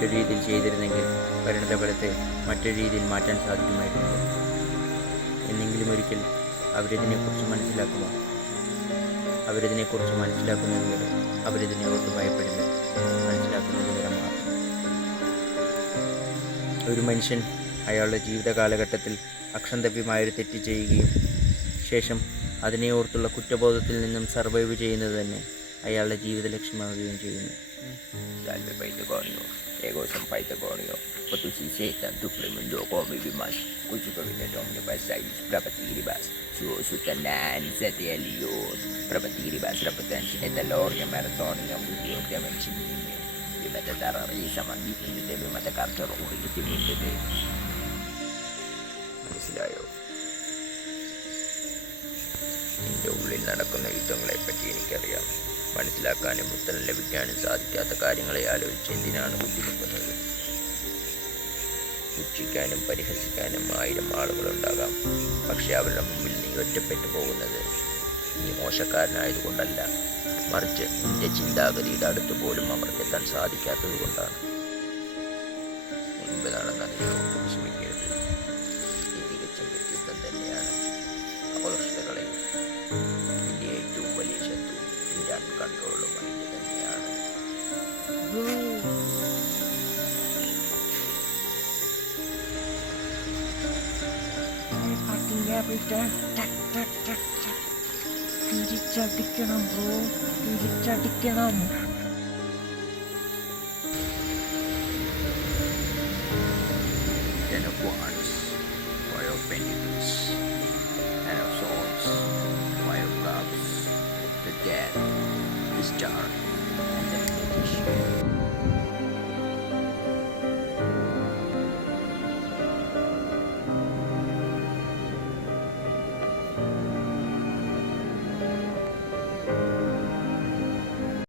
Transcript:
മറ്റൊരു രീതിയിൽ ചെയ്തിരുന്നെങ്കിൽ പരിണതഫലത്തെ മറ്റൊരു രീതിയിൽ മാറ്റാൻ സാധിക്കുമായിരുന്നു. എന്നെങ്കിലും ഒരിക്കൽ അവരിതിനെക്കുറിച്ച് മനസ്സിലാക്കുമോ? അവരിതിനെക്കുറിച്ച് മനസ്സിലാക്കുന്നതുവരെ അവരിതിനെ ഓർത്ത് ഭയപ്പെടില്ല. മനസ്സിലാക്കുന്നത് വരെ മാത്രം. ഒരു മനുഷ്യൻ അയാളുടെ ജീവിത കാലഘട്ടത്തിൽ അക്ഷന്തവ്യമായൊരു തെറ്റ് ചെയ്യുകയും ശേഷം അതിനെ ഓർത്തുള്ള കുറ്റബോധത്തിൽ നിന്നും സർവൈവ് ചെയ്യുന്നത് തന്നെ അയാളുടെ ജീവിത ലക്ഷ്യമാവുകയും ചെയ്യുന്നു. Salve Patagonio, ego son Patagonio, potusiseta duple mundo come vimas, kusuka vinedom basais, prapatiribas, suosuttanan satelios, prapatiribas rapatan sinetaloria marathonia mudio diamencini, vimatatari samandipinde vimatakartarori timinde. മനസ്സിലായോ? എൻ്റെ ഉള്ളിൽ നടക്കുന്ന യുദ്ധങ്ങളെപ്പറ്റി എനിക്കറിയാം. മനസ്സിലാക്കാനും ഉത്തരം ലഭിക്കാനും സാധിക്കാത്ത കാര്യങ്ങളെ ആലോചിച്ച് എന്തിനാണ് ബുദ്ധിമുട്ടുന്നത്? പുച്ഛിക്കാനും പരിഹസിക്കാനും 1000 ആളുകളുണ്ടാകാം. പക്ഷെ അവരുടെ മുമ്പിൽ നീ ഒറ്റപ്പെട്ടു പോകുന്നത് നീ മോശക്കാരനായതുകൊണ്ടല്ല, മറിച്ച് നിന്റെ ചിന്താഗതിയുടെ അടുത്ത് പോലും അവർക്ക് എത്താൻ സാധിക്കാത്തത് കൊണ്ടാണ്. മുൻപ് നടന്ന നീ ഓർത്ത് വിഷമിക്കരുത്. നീ തികച്ചും വ്യത്യസ്തം തന്നെയാണ്. അപകർഷതകളെയും നിന്റെ ഏറ്റവും വലിയ ശത്രു നിന്റെ അൺകൺട്രോളും മൈൻഡ് തന്നെയാണ്. തിരിച്ചടിക്കണം bro, തിരിച്ചടിക്കണം. Ten of Wands, Five of Pentacles, Ten of Swords, Five of Cups, the Death, the Star, and the Magician.